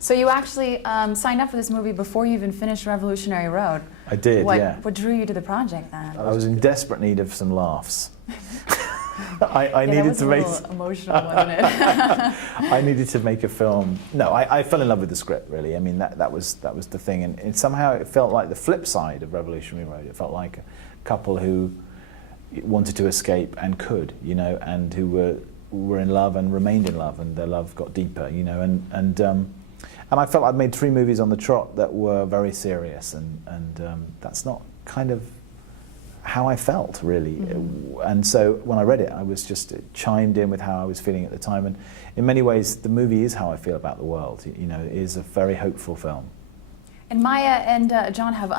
So you actually signed up for this movie before you even finished Revolutionary Road. I did, yeah. What drew you to the project then? I was in desperate need of some laughs. I needed to make. That was a little emotional, wasn't it? I needed to make a film. No, I fell in love with the script, really. I mean, that was the thing, and somehow it felt like the flip side of Revolutionary Road. It felt like a couple who wanted to escape and could, you know, and who were in love and remained in love, and their love got deeper, you know, and I felt I'd made 3 movies on the trot that were very serious, and that's not kind of how I felt, really. Mm-hmm. And so when I read it, I was just chimed in with how I was feeling at the time, and in many ways the movie is how I feel about the world. You know, it is a very hopeful film. And Maya and John have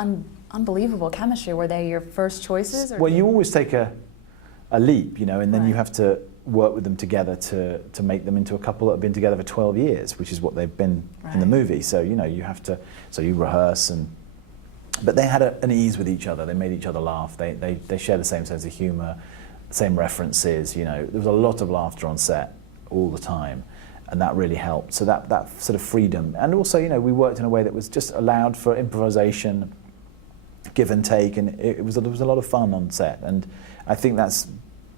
unbelievable chemistry. Were they your first choices? Or well, you always take a leap, you know, and then you have to work with them together to make them into a couple that have been together for 12 years, which is what they've been in the movie. So, you know, you have to, so you rehearse, but they had an ease with each other. They made each other laugh. They share the same sense of humor, same references, you know. There was a lot of laughter on set all the time, and that really helped. So that sort of freedom. And also, you know, we worked in a way that was just allowed for improvisation, give and take, and there was a lot of fun on set. And I think that's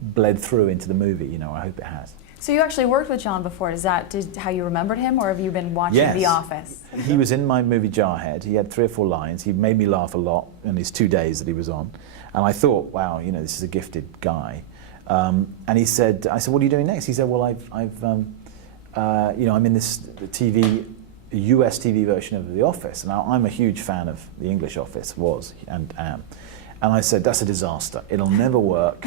bled through into the movie, you know. I hope it has. So you actually worked with John before. Is that how you remembered him, or have you been watching Yes. The Office? He was in my movie Jarhead. He had 3 or 4 lines. He made me laugh a lot in his 2 days that he was on. And I thought, wow, you know, this is a gifted guy. And I said, what are you doing next? He said, well, you know, I'm in this US TV version of The Office. Now, I'm a huge fan of the English Office, was and am. And I said, that's a disaster. It'll never work.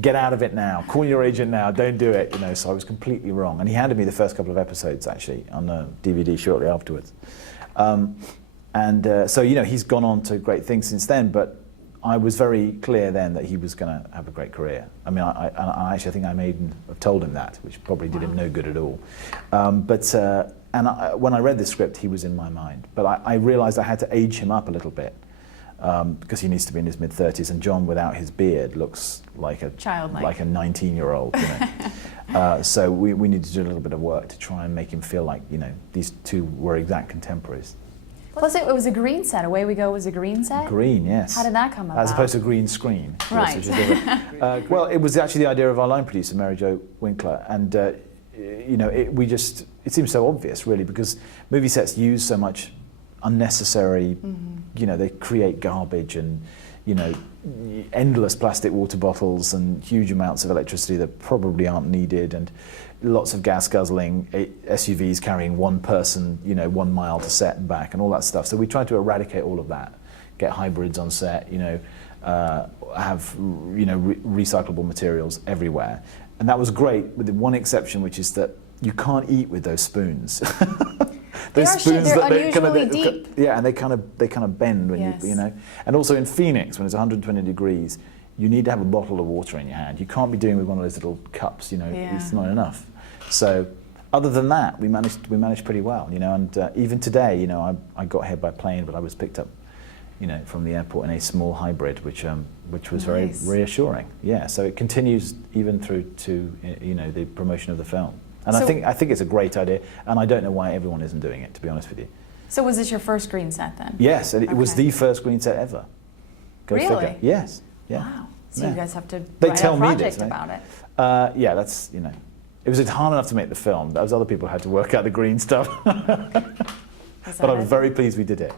Get out of it now. Call your agent now. Don't do it. You know. So I was completely wrong. And he handed me the first couple of episodes actually on a DVD shortly afterwards. So you know, he's gone on to great things since then. But I was very clear then that he was going to have a great career. I mean, I actually think I have told him that, which probably did him no good at all. When I read the script, he was in my mind. But I realised I had to age him up a little bit. Because he needs to be in his mid-30s, and John, without his beard, looks like a 19-year-old. You know? So we need to do a little bit of work to try and make him feel like, you know, these two were exact contemporaries. Plus, it was a green set. Away We Go was a green set. Green, yes. How did that come about? As opposed to a green screen. Right. Well, it was actually the idea of our line producer, Mary Jo Winkler, and you know, it seems so obvious, really, because movie sets use so much unnecessary, you know, they create garbage and, you know, endless plastic water bottles and huge amounts of electricity that probably aren't needed, and lots of gas guzzling SUVs carrying one person, you know, 1 mile to set and back and all that stuff. So we tried to eradicate all of that, get hybrids on set, you know, have, you know, recyclable materials everywhere. And that was great, with the one exception, which is that you can't eat with those spoons. They're unusually deep. Yeah, and they kind of bend when you know. And also in Phoenix, when it's 120 degrees, you need to have a bottle of water in your hand. You can't be doing with one of those little cups, you know. Yeah. It's not enough. So, other than that, we managed pretty well, you know. And even today, you know, I got here by plane, but I was picked up, you know, from the airport in a small hybrid, which was very reassuring. Yeah. So it continues even through to, you know, the promotion of the film. And I think it's a great idea, and I don't know why everyone isn't doing it, to be honest with you. So was this your first green set then? Yes, it was the first green set ever. Go really? Figure. Yes. Yeah. Wow. So you guys have to write a project about it. Yeah, that's, you know, it was hard enough to make the film. There was other people who had to work out the green stuff. But I'm very pleased we did it.